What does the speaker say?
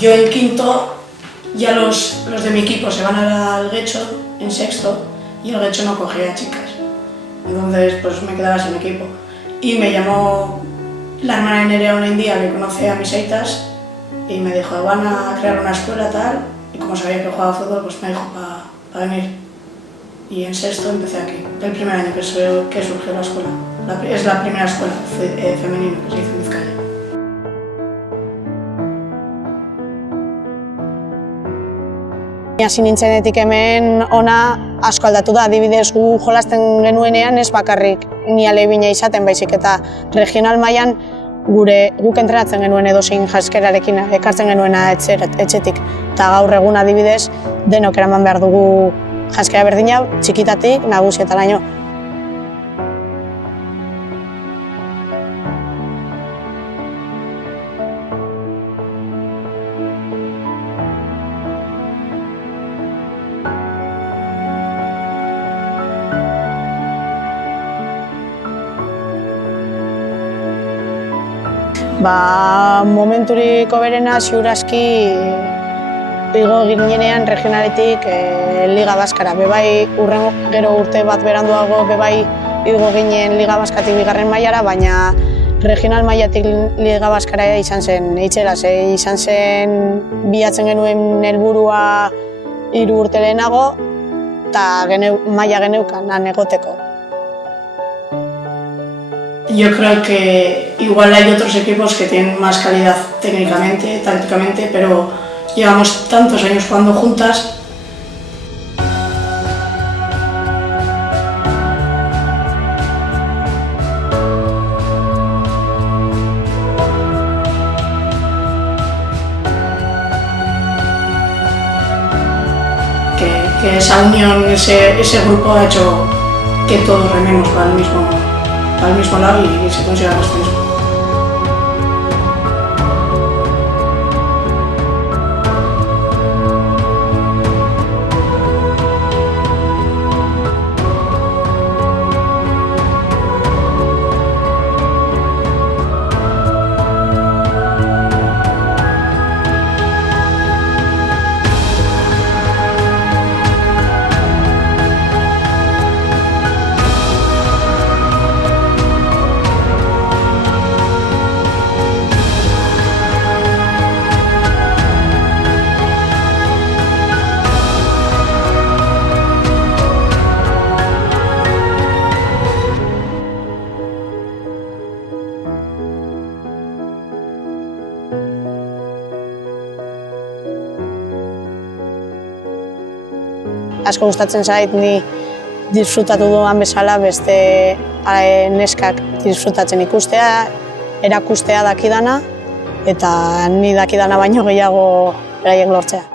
Yo en quinto, ya los de mi equipo se van al Guecho en sexto y el Guecho no cogía chicas. Entonces pues me quedaba sin equipo. Y me llamó la hermana de Nerea un día que conoce a mis aitas y me dijo, van a crear una escuela tal, y como sabía que jugaba fútbol, pues me dijo para venir. Y en sexto empecé aquí, el primer año que surgió la escuela. Es la primera escuela femenina que se hizo en Vizcaya. Hasi nintzenetik hemen ona asko aldatu da, adibidez gu jolasten genuenean ez bakarrik ni ahalegina izaten baizik eta regional mailan guk entrenatzen genuen edozein janzkerarekin ekartzen genuena etxetik. Eta gaur egun adibidez denok eraman behar dugu janzkera berdina, txikitatik nagusietaraino. Momenturik hoberena ziur aski igo ginenean regionaletik Liga Baskara. Bebai gero urte bat beranduago bebai igo ginen Liga Baskatik bigarren mailara, baina regional mailatik Liga Baskara izan zen itxeraz. Izan zen bilatzen genuen helburua 3 urte lehenago eta maila geneukan han egoteko. Yo creo que igual hay otros equipos que tienen más calidad técnicamente, tácticamente, pero llevamos tantos años jugando juntas. Que esa unión, ese grupo ha hecho que todos rememos para el mismo lado y se consiga el ascenso. Asko gustatzen zait ni disfrutatu duan bezala beste neskak disfrutatzen ikustea, erakustea dakidana eta ni dakidana baino gehiago beraiek lortzea.